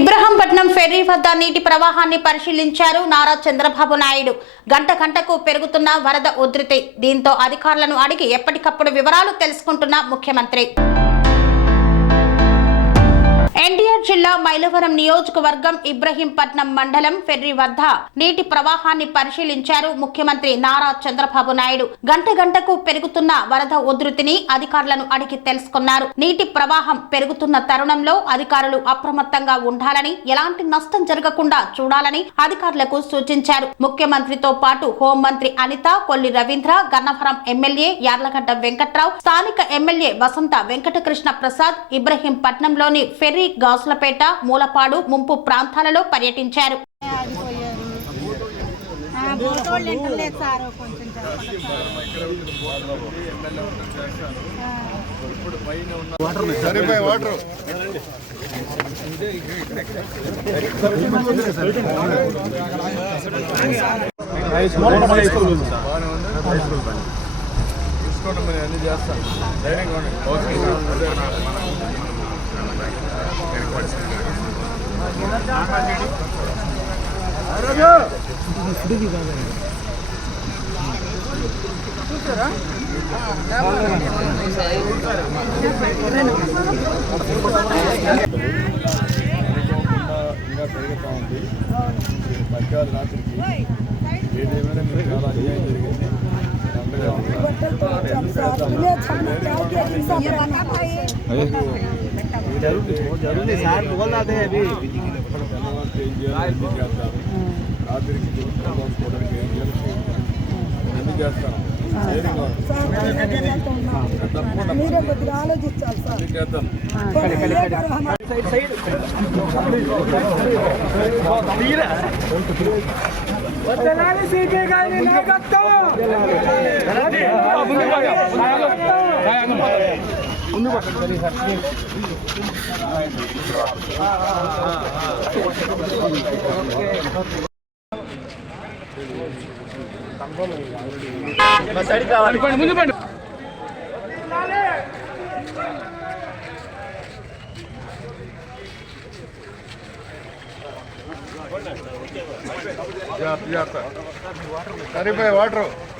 Ibrahimpatnam ferry వద్ద నీటి ప్రవాహాన్ని పరిశీలించారు నారా చంద్రబాబు నాయుడు. గంట గంటకు పెరుగుతున్న వరద ఉధృతి. దీంతో అధికారులను అడిగి ఎప్పటికప్పుడు వివరాలు తెలుసుకుంటున్న ముఖ్యమంత్రి. ఎన్టీఆర్ జిల్లా మైలవరం నియోజకవర్గం ఇబ్రహీంపట్నం మండలం ఫెర్రీ వద్ద నీటి ప్రవాహాన్ని పరిశీలించారు ముఖ్యమంత్రి నారా చంద్రబాబు నాయుడు. గంట గంటకు పెరుగుతున్న వరద ఉధృతిని అధికారులను అడిగి తెలుసుకున్నారు. నీటి ప్రవాహం పెరుగుతున్న తరుణంలో అధికారులు అప్రమత్తంగా ఉండాలని ఎలాంటి నష్టం జరగకుండా చూడాలని అధికారులకు సూచించారు. ముఖ్యమంత్రితో పాటు హోంమంత్రి అనిత కొల్లి రవీంద్ర గన్నవరం ఎమ్మెల్యే యార్లగడ్డ వెంకట్రావు స్థానిక ఎమ్మెల్యే వసంత వెంకటకృష్ణ ప్రసాద్ ఇబ్రహీంపట్నంలోని ఫెర్రీ గాసులపేట మూలపాడు ముంపు ప్రాంతాలలో పర్యటించారు. తీసుకోండి మరి చేస్తాను ధైర్యంగా ఉండండి ఇంకా పెరుగుతూ ఉంది మధ్యాహ్న రాత్రికి ఏదేమైనా మీకు చాలా అన్యాయం జరిగింది ఉంటాను. जरूरी साहब बोल रहे थे अभी తెల్లవారితే ఏం చేయాలో అన్ని చేస్తాను రాత్రికి దూరం పోవడానికి ఏం చేయాలో అన్ని చేస్తాను ధైర్యంగా ఉండండి. తప్పకుండా మీరే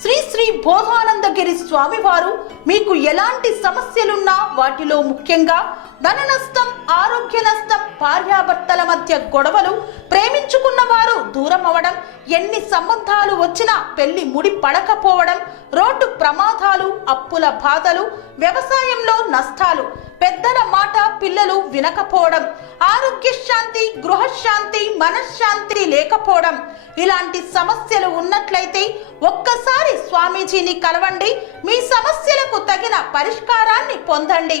శ్రీ శ్రీ బోధానందగిరి స్వామివారు మీకు ఎలాంటి సమస్యలున్నా వాటిలో ముఖ్యంగా ధన నష్టం ఆరోగ్య నష్టం భార్యాభర్తల మధ్య గొడవలు ప్రేమించుకున్న వారు దూరం అవడం ఎన్ని సంబంధాలు వచ్చినా పెళ్ళి ముడి పడకపోవడం రోడ్డు ప్రమాదాలు అప్పుల బాధలు వ్యవసాయంలో నష్టాలు పెద్దల మాట పిల్లలు వినకపోవడం ఆరోగ్య శాంతి గృహశాంతి మనశ్శాంతి లేకపోవడం ఇలాంటి సమస్యలు ఉన్నట్లయితే ఒక్కసారి స్వామీజీని కలవండి మీ సమస్యలకు తగిన పరిష్కారాన్ని పొందండి.